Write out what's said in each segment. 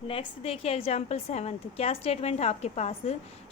Next देखिए example 7th। क्या statement है आपके पास?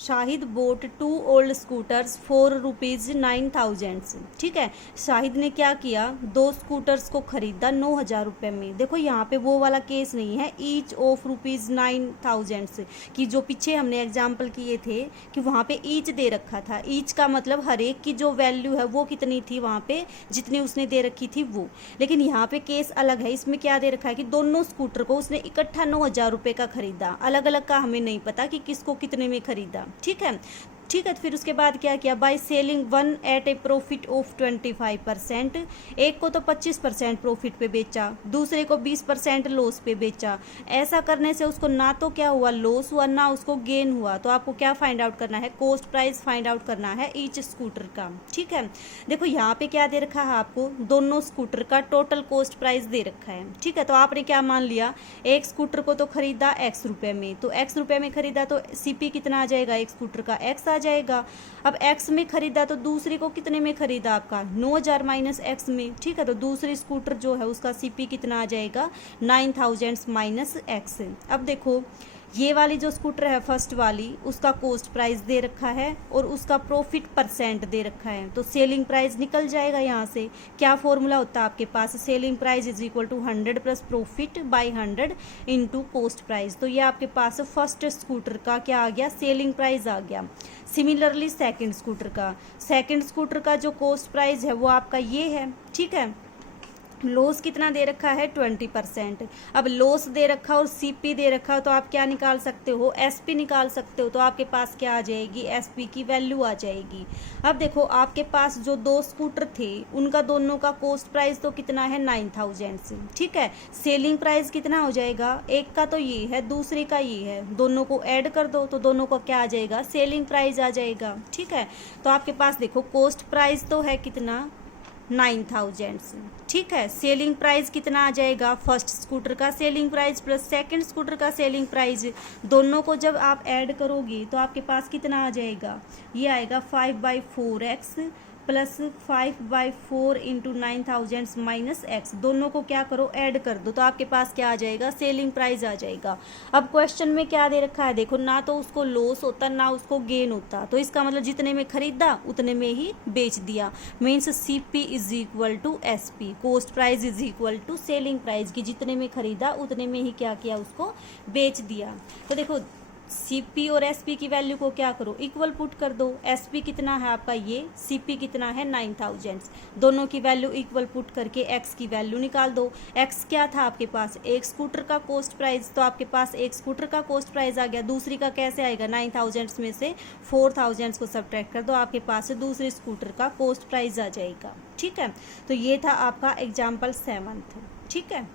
Shahid bought 2 old scooters for ₹9,000। ठीक है, शाहिद ने क्या किया, 2 स्कूटर्स को खरीदा 9,000 रुपये में। देखो यहाँ पे वो वाला केस नहीं है ईच ऑफ ₹9,000 कि जो पीछे हमने एग्जाम्पल किए थे कि वहाँ पे ईच दे रखा था। ईच का मतलब हर एक की जो वैल्यू है वो कितनी थी वहाँ पे, जितनी उसने दे रखी थी वो। लेकिन यहाँ पे केस अलग है, इसमें क्या दे रखा है कि दोनों स्कूटर को उसने इकट्ठा 9,000 रुपये का खरीदा, अलग अलग का हमें नहीं पता कि किसको कितने में खरीदा। ठीक है, तो फिर उसके बाद क्या किया, by selling one at a profit of 25%। एक को तो 25% प्रॉफिट पे बेचा, दूसरे को 20% लॉस पे बेचा। ऐसा करने से उसको ना तो क्या हुआ लॉस हुआ, ना उसको गेन हुआ। तो आपको क्या फाइंड आउट करना है, कॉस्ट प्राइस फाइंड आउट करना है ईच स्कूटर का। ठीक है, देखो यहाँ पे क्या दे रखा है आपको, दोनों स्कूटर का टोटल कॉस्ट प्राइस दे रखा है। ठीक है, तो आपने क्या मान लिया, एक स्कूटर को तो खरीदा X रुपये में, तो X रुपये में खरीदा तो CP कितना आ जाएगा, एक स्कूटर का X आ जाएगा। अब X में खरीदा तो दूसरे को कितने में खरीदा आपका 9,000 माइनस X में। ठीक है, तो दूसरी स्कूटर जो है उसका CP कितना आ जाएगा 9,000 माइनस X। अब देखो ये वाली जो स्कूटर है फर्स्ट वाली, उसका कॉस्ट प्राइस दे रखा है और उसका प्रॉफिट परसेंट दे रखा है, तो सेलिंग प्राइस निकल जाएगा यहाँ से। क्या फॉर्मूला होता है आपके पास, selling price is equal to 100 plus profit by 100 into cost price. तो ये आपके पास फर्स्ट स्कूटर का क्या आ गया, सेलिंग प्राइस आ गया। सिमिलरली सेकेंड स्कूटर का जो कॉस्ट प्राइस है वो आपका ये है। ठीक है, लॉस कितना दे रखा है 20%। अब लॉस दे रखा और CP दे रखा, तो आप क्या निकाल सकते हो, SP निकाल सकते हो। तो आपके पास क्या आ जाएगी, SP की वैल्यू आ जाएगी। अब देखो आपके पास जो 2 स्कूटर थे उनका दोनों का कॉस्ट प्राइस तो कितना है 9,000। ठीक है, सेलिंग प्राइस कितना हो जाएगा, एक का तो ये है दूसरे का ये है, दोनों को ऐड कर दो तो दोनों का क्या आ जाएगा, सेलिंग प्राइस आ जाएगा। ठीक है, तो आपके पास देखो कॉस्ट प्राइस तो है कितना 9,000। ठीक है, सेलिंग प्राइस कितना आ जाएगा, फर्स्ट स्कूटर का selling price plus second scooter का सेलिंग प्राइस, दोनों को जब आप ऐड करोगे तो आपके पास कितना आ जाएगा, ये आएगा 5/4x plus 5/4 into 9,000 minus x। दोनों को क्या करो ऐड कर दो तो आपके पास क्या आ जाएगा, सेलिंग प्राइस आ जाएगा। अब क्वेश्चन में क्या दे रखा है, देखो ना तो उसको लॉस होता ना उसको गेन होता, तो इसका मतलब जितने में खरीदा उतने में ही बेच दिया। Means CP is equal to SP, cost price is equal to selling price की जितने में खरीदा उतने में ही क्या किया, उसको बेच दिया। तो देखो CP और SP की वैल्यू को क्या करो, इक्वल पुट कर दो। SP कितना है आपका ये, CP कितना है 9,000, दोनों की वैल्यू इक्वल पुट करके X की वैल्यू निकाल दो। X क्या था आपके पास, एक स्कूटर का कॉस्ट प्राइस, तो आपके पास एक स्कूटर का कॉस्ट प्राइस आ गया। दूसरी का कैसे आएगा, 9,000 में से 4,000 को सब्ट्रैक्ट कर दो, आपके पास दूसरे स्कूटर का कॉस्ट प्राइस आ जाएगा। ठीक है, तो ये था आपका एग्जाम्पल 7th। ठीक है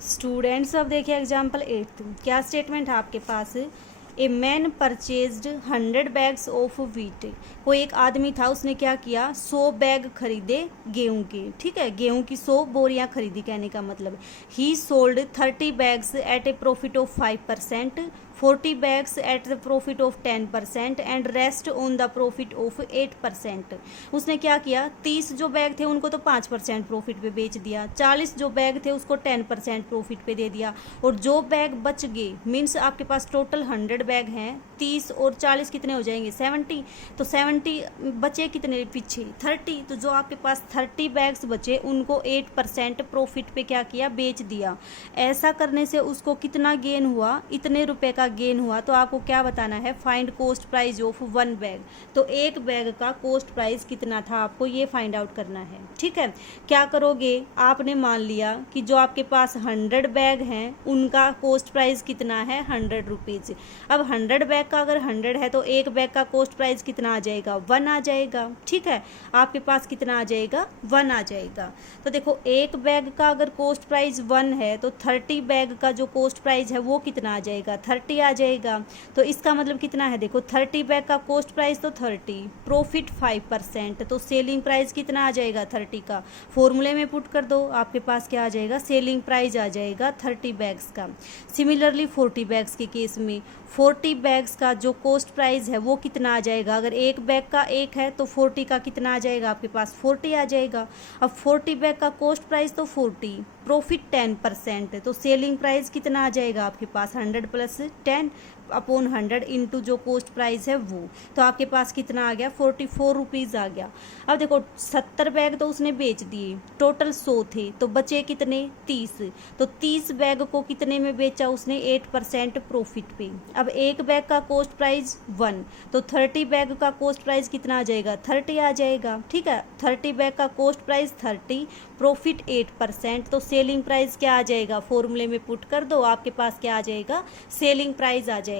स्टूडेंट्स, अब देखिए एग्जाम्पल 8th। क्या स्टेटमेंट है आपके पास, a man purchased 100 bags of wheat. कोई एक आदमी था उसने क्या किया, 100 बैग खरीदे गेहूं के। ठीक है, गेहूं की 100 बोरियां खरीदी, कहने का मतलब ही sold 30 bags at a profit of 5%, 40 bags at the profit of 10% and rest on the profit of 8%। उसने क्या किया, 30 जो बैग थे उनको तो 5% प्रॉफिट पे बेच दिया, 40 जो बैग थे उसको 10% प्रॉफिट पे दे दिया, और जो बैग बच गए, मीन्स आपके पास टोटल 100 बैग हैं, 30 और 40 कितने हो जाएंगे 70, तो 70 बचे कितने पीछे 30, तो जो आपके पास 30 बैग्स बचे उनको 8% प्रॉफिट पे क्या किया, बेच दिया। ऐसा करने से उसको कितना गेन हुआ, इतने रुपए का गेन हुआ। तो आपको क्या बताना है, find cost price of 1 bag. तो एक बैग का कॉस्ट प्राइस कितना था आपको ये फाइंड आउट करना है। ठीक है, क्या करोगे, आपने मान लिया कि जो आपके पास 100 बैग हैं उनका कॉस्ट प्राइस कितना है 100 रुपीज़। अब 100 बैग का अगर 100 है तो एक बैग का कॉस्ट प्राइस कितना आ जाएगा, 1 आ जाएगा। ठीक है, आपके पास कितना आ जाएगा, 1 आ जाएगा। तो देखो एक बैग का अगर कॉस्ट प्राइस 1 है तो 30 बैग का जो कॉस्ट प्राइस है वो कितना आ जाएगा, 30 40 आ जाएगा। तो इसका मतलब कितना है, देखो 30 बैग का कॉस्ट प्राइस तो 30, प्रॉफिट 5%, तो सेलिंग प्राइस कितना आ जाएगा 30 का। फॉर्मूले में पुट कर दो, आपके पास क्या आ जाएगा, सेलिंग प्राइस आ जाएगा 30 बैग्स का। सिमिलरली 40 बैग्स के केस में 40 बैग्स का जो कॉस्ट प्राइस है वो कितना आ जाएगा। अगर एक बैग का 1 है तो 40 का कितना आ जाएगा, आपके पास 40 आ जाएगा। अब 40 बैग का कॉस्ट प्राइस तो 40, प्रॉफिट 10%, तो सेलिंग प्राइस कितना आ जाएगा आपके पास 100 प्लस 10 अपॉन 100 इंटू जो कॉस्ट प्राइस है वो, तो आपके पास कितना आ गया 44 रुपीज़ आ गया। अब देखो 70 बैग तो उसने बेच दिए, टोटल 100 थे, तो बचे कितने 30, तो 30 बैग को कितने में बेचा उसने 8% प्रॉफिट पे। अब एक बैग का कॉस्ट प्राइस 1, तो 30 बैग का कॉस्ट प्राइस कितना आ जाएगा 30 आ जाएगा। ठीक है, 30 बैग का कॉस्ट प्राइस 30, प्रॉफिट 8%, तो सेलिंग प्राइस क्या आ जाएगा, फॉर्मूले में पुट कर दो, आपके पास क्या आ जाएगा, सेलिंग प्राइस आ जाएगा।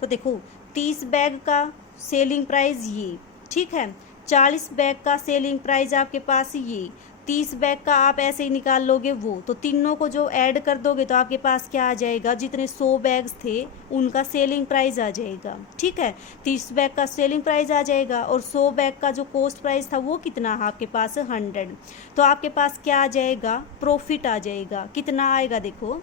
तो देखो 30 बैग का सेलिंग प्राइस ये, ठीक है, 40 बैग का सेलिंग प्राइस आपके पास ये, 30 बैग का आप ऐसे ही निकाल लोगे वो, तो तीनों को जो ऐड कर दोगे तो आपके पास क्या आ जाएगा, जितने 100 बैग्स थे उनका सेलिंग प्राइस आ जाएगा। ठीक है, 30 बैग का सेलिंग प्राइस आ जाएगा और 100 बैग का जो कॉस्ट प्राइस था वो कितना है आपके पास 100, तो आपके पास क्या आ जाएगा, प्रॉफिट आ जाएगा। कितना आएगा, देखो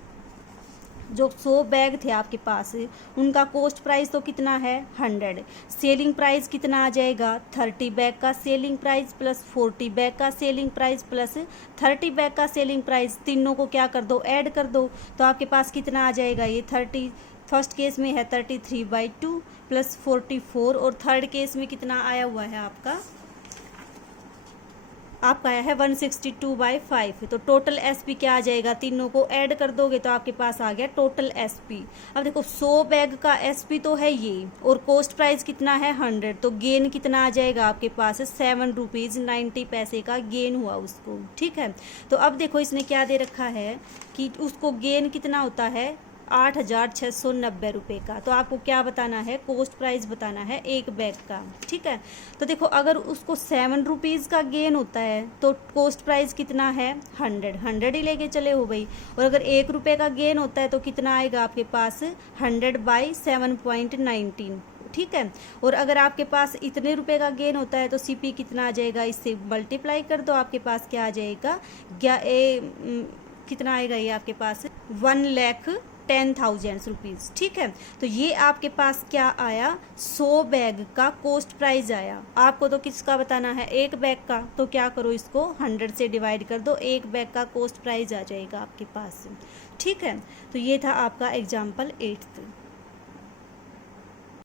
जो 100 बैग थे आपके पास उनका कॉस्ट प्राइस तो कितना है 100, सेलिंग प्राइस कितना आ जाएगा 30 बैग का सेलिंग प्राइस प्लस 40 बैग का सेलिंग प्राइस प्लस 30 बैग का सेलिंग प्राइस, तीनों को क्या कर दो, ऐड कर दो, तो आपके पास कितना आ जाएगा, ये 30 फर्स्ट केस में है 33/2 प्लस 44, और थर्ड केस में कितना आया हुआ है आपका आया है 162/5, तो टोटल एसपी क्या आ जाएगा, तीनों को ऐड कर दोगे तो आपके पास आ गया टोटल एसपी। अब देखो 100 बैग का एसपी तो है ये और कॉस्ट प्राइस कितना है 100, तो गेन कितना आ जाएगा आपके पास 7 रुपीज़ 90 पैसे का गेन हुआ उसको। ठीक है, तो अब देखो इसने क्या दे रखा है कि उसको गेन कितना होता है 8,690 रुपये का, तो आपको क्या बताना है, कॉस्ट प्राइस बताना है एक बैग का। ठीक है, तो देखो अगर उसको 7 रुपीज़ का गेन होता है तो कॉस्ट प्राइस कितना है 100 ही लेके चले हो भाई, और अगर 1 रुपये का गेन होता है तो कितना आएगा आपके पास 100/7.19। ठीक है, और अगर आपके पास इतने रुपए का गेन होता है तो सीपी कितना आ जाएगा, इससे मल्टीप्लाई कर दो, आपके पास क्या आ जाएगा, कितना आएगा ये आपके पास 1,10,000 रुपीज़। ठीक है, तो ये आपके पास क्या आया 100 बैग का कॉस्ट प्राइस आया। आपको तो किसका बताना है, एक बैग का, तो क्या करो इसको 100 से डिवाइड कर दो, एक बैग का कॉस्ट प्राइस आ जाएगा आपके पास। ठीक है, तो ये था आपका एग्जाम्पल 8th।